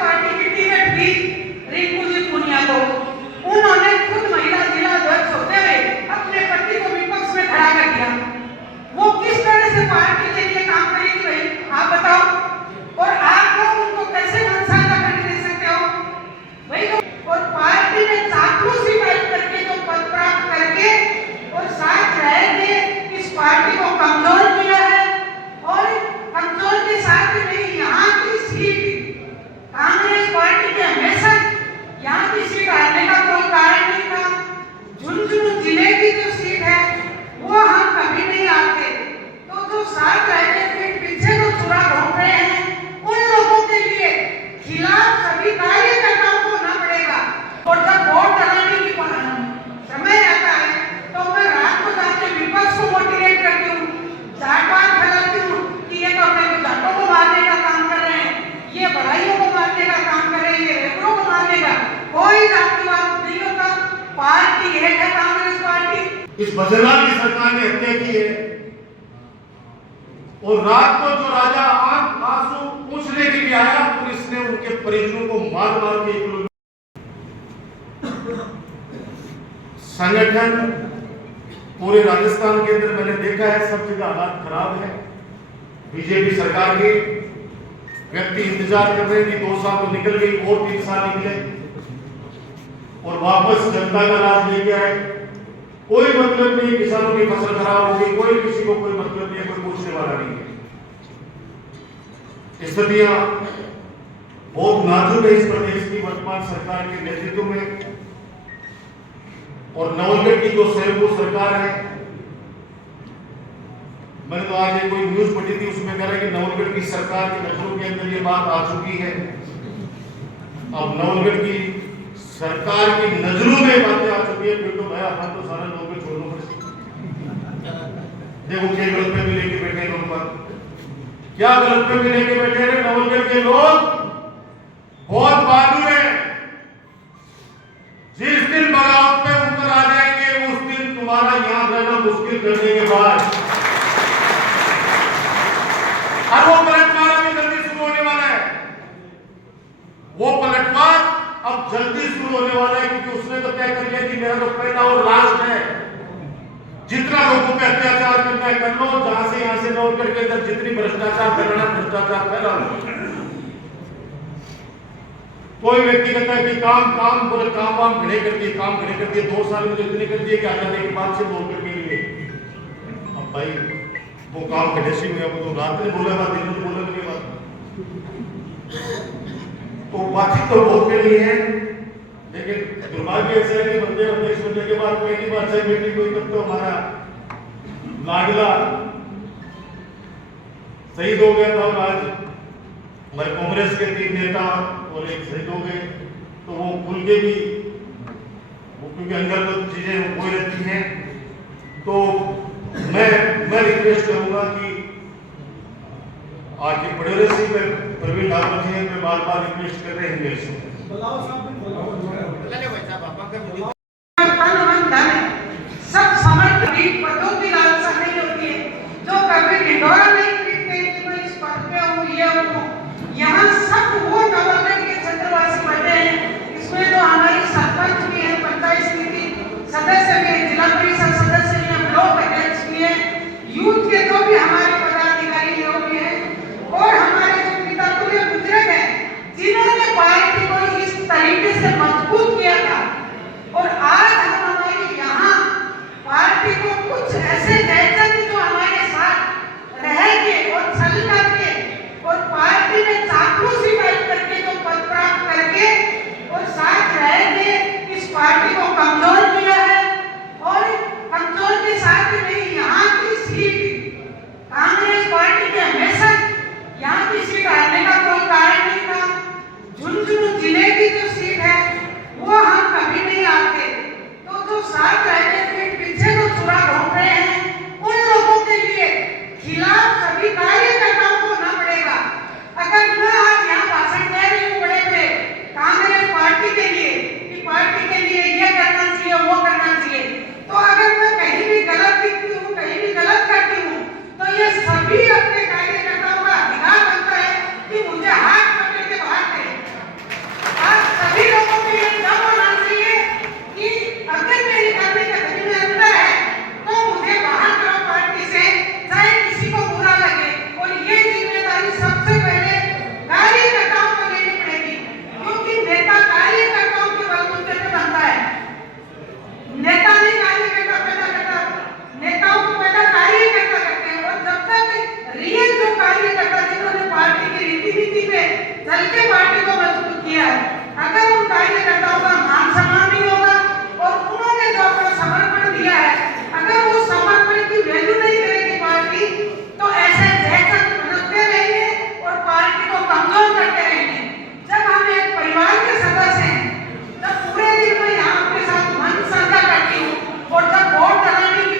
Party की ticket दी रिंकू जी पुनिया को। उन्होंने खुद महिला जिला अध्यक्ष होते हुए अपने पति को विपक्ष में खड़ा कर दिया। वो किस तरह से पार्टी के लिए काम करेगी भाई, आप बताओ। और आप लोग उनको कैसे मनसादा करने दे सकते हो भाई? और पार्टी में चापलूसी टाइप करके जो पद प्राप्त करके और साथ रह के इस पार्टी को कमजोर किया है। और कमजोर के साथ नहीं, यहाँ की सीट कांग्रेस पार्टी के हमेशा यहाँ की सीट हारने का कोई कारण नहीं था। झुंझुनू जिले की जो सीट है वो हम कभी नहीं आते। तो जो साथ रहने के पीछे जो चुरा घूम रहे हैं उन लोगों के लिए खिलाफ सभी कार्यकर्ताओं को होना पड़ेगा। और जब वोट डालने की समय आता है तो मैं रात को जाके विपक्ष को मोटिवेट करती हूँ, जाटपात फैलाती हूँ कि ये तो अपने जाटों को मारने का काम कर रहे हैं, ये बढ़ाइयों को मारने का काम कर रहे हैं, ये रेगरों को मारने का। कोई जातिवाद नहीं होता, पार्टी एक है कांग्रेस पार्टी। इस बजरंग की सरकार ने हत्या की है और रात को जो राजा आंसू पूछने के लिए आया, पुलिस ने उनके परिजनों को मार मार के संगठन पूरे राजस्थान के अंदर मैंने देखा है, सब जगह हालात खराब है। बीजेपी सरकार के व्यक्ति इंतजार कर रहे हैं कि 2 साल तो निकल गई और 3 साल निकले और वापस जनता का राज लेके आए। कोई मतलब नहीं, किसानों की फसल खराब हो गई, कोई किसी को कोई मतलब नहीं, कोई पूछने वाला नहीं है। स्थितियां बहुत नाजुक है इस प्रदेश की वर्तमान सरकार के नेतृत्व में। और नवलगढ़ की जो स्वयंभू सरकार है, मैंने तो आज कोई न्यूज पढ़ी थी, उसमें कह रहा है कि नवलगढ़ की सरकार की नजरों के अंदर ये बात आ चुकी है। अब नवलगढ़ की सरकार की नजरों में बातें आ चुकी है, फिर तो भाई अपन तो सारा नवलगढ़ छोड़ना पड़ेगा। देखो क्या गलत पे भी लेके बैठे लोग पर, क्या गलत पे भी लेके बैठे हैं नवलगढ़ के लोग। बहुत बहादुर है, जिस दिन बगावत पे उतर आ जाएंगे उस दिन तुम्हारा यहां रहना मुश्किल करने के बाद। और वो पलटवार अभी जल्दी शुरू होने वाला है, वो पलटवार अब जल्दी शुरू होने वाला है, क्योंकि उसने तो तय कर लिया कि मेरा तो पहला और लास्ट है। जितना लोगों पे अत्याचार करना है कर लो, जहां से यहां से नवलगढ़ के अंदर जितनी भ्रष्टाचार करना भ्रष्टाचार फैला लो। कोई व्यक्ति कहता है कि काम बोले काम वाम खड़े कर दिए, काम खड़े कर दिए, 2 साल में तो इतने कर दिए कि आजादी के बाद से नवलगढ़ के लिए। अब भाई वो काम खड़े से हुए, तो रात में बोला बात, दिन में बोला नहीं बात, तो बातचीत तो बहुत के लिए है। लेकिन दुर्भाग्य ऐसा है कि बंदे अध्यक्ष बनने के बाद पहली बार से मीटिंग हुई तब तो हमारा लाडला शहीद हो गया था। और आज हमारे कांग्रेस के 3 नेता और एक शहीद हो गए, तो वो खुल के भी वो, क्योंकि अंदर तो चीजें हो रहती हैं। तो मैं रिक्वेस्ट करूंगा कि आज के पड़ोरे से प्रवीण ठाकुर जी में बार बार रिक्वेस्ट कर रहे हैं मेरे से सब समर्पित पदों की लालसा नहीं होती है, जो कभी ढिंढोरा नहीं पीटते कि मैं इस पद पे हूँ, ये हूँ। यहाँ सब वो नवलगढ़ के छत्रवासी बैठे हैं, इसमें तो हमारी सरपंच भी है, पंचायत समिति सदस्य भी है, जिला परिषद सदस्य भी है, ब्लॉक अध्यक्ष भी है, यूथ के तो भी हमारे पदाधिकारी लोग भी हैं, और हमारे जो पिता तुल्य बुजुर्ग हैं जिन्होंने पार्टी को इस तरीके से मजबूत किया था। और आज हम हमारी यहाँ पार्टी को कुछ ऐसे नेता जो हमारे साथ रह के और छल करके और पार्टी में चापलूसी टाइप करके जो पद प्राप्त करके और साथ रह के इस पार्टी को कमजोर किया है। और कमजोर के साथ नहीं, यहाँ की सीट कांग्रेस पार्टी के हमेशा यहाँ की सीट हारने का कोई कारण नहीं था। झुंझुनू जिले की जो सीट है वो हम कभी नहीं आते। तो जो साथ रहने के पीछे जो चुरा घूम रहे हैं उन लोगों के लिए खिलाफ सभी कार्यकर्ताओं को होना पड़ेगा। अगर मैं आज यहाँ भाषण दे रही हूँ बड़े बड़े कांग्रेस पार्टी के लिए कि पार्टी के लिए ये करना चाहिए वो करना चाहिए, तो अगर मैं कहीं भी गलत दिखती हूँ, कहीं भी गलत करती हूँ, तो ये सभी अपने कार्यकर्ताओं का अधिकार बनता है कि मुझे हाथ पकड़ के बाहर करें। दल के पार्टी को मजबूत किया है। अगर उन कार्यकर्ताओं का मान सम्मान नहीं होगा और उन्होंने जो अपना समर्पण दिया है, अगर वो समर्पण की वैल्यू नहीं करेगी पार्टी, तो ऐसे जैसे बनते रहेंगे और पार्टी को कमजोर करते रहेंगे। जब हम एक परिवार के सदस्य हैं, जब पूरे दिन मैं यहाँ आपके साथ मन साझा करती हूँ और जब वोट डलाने की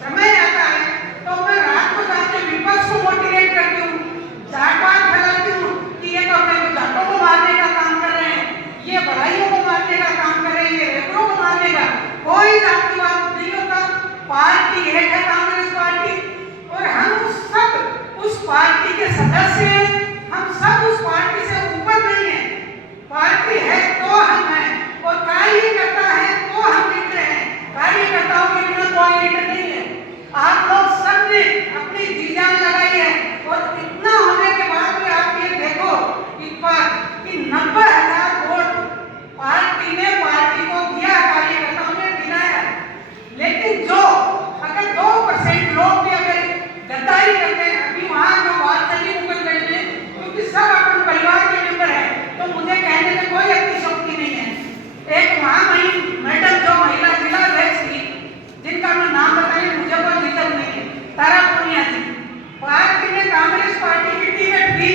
समय आता है तो मैं रात को जाके विपक्ष को मोटिवेट करती हूँ, जातपात फैलाती हूँ कि ये तो अपने जातों को मारने का काम कर रहे हैं, ये बड़ाइयों को मारने का काम कर रहे हैं, ये रेगरों को मारने का। कोई जातिवाद नहीं होता, पार्टी एक है कांग्रेस पार्टी, और हम सब उस पार्टी के सदस्य हैं, हम सब उस पार्टी से ऊपर नहीं है। पार्टी है तो हम हैं, और कार्यकर्ता है तो हम लीडर हैं। कार्यकर्ताओं के बिना कोई लीडर नहीं है। आप लोग सब ने अपनी जी जान लगाई है, और इतना होने के बाद भी आप ये देखो इस बार कि 90,000 वोट पार्टी ने पार्टी को दिया, कार्यकर्ताओं ने दिलाया। लेकिन जो अगर 2% लोग भी अगर गद्दारी करते हैं, अभी वहाँ जो बात चली मुगलगंज में, क्योंकि सब अपने परिवार के मेंबर है, तो मुझे कहने में कोई अतिशयोक्ति नहीं है। एक महामहिम मैडम जो महिला जिला अध्यक्ष थी, जिनका मैं नाम बताने मुझे कोई दिक्कत नहीं है, तारा पूनिया जी, पार्टी ने कांग्रेस पार्टी की टिकट दी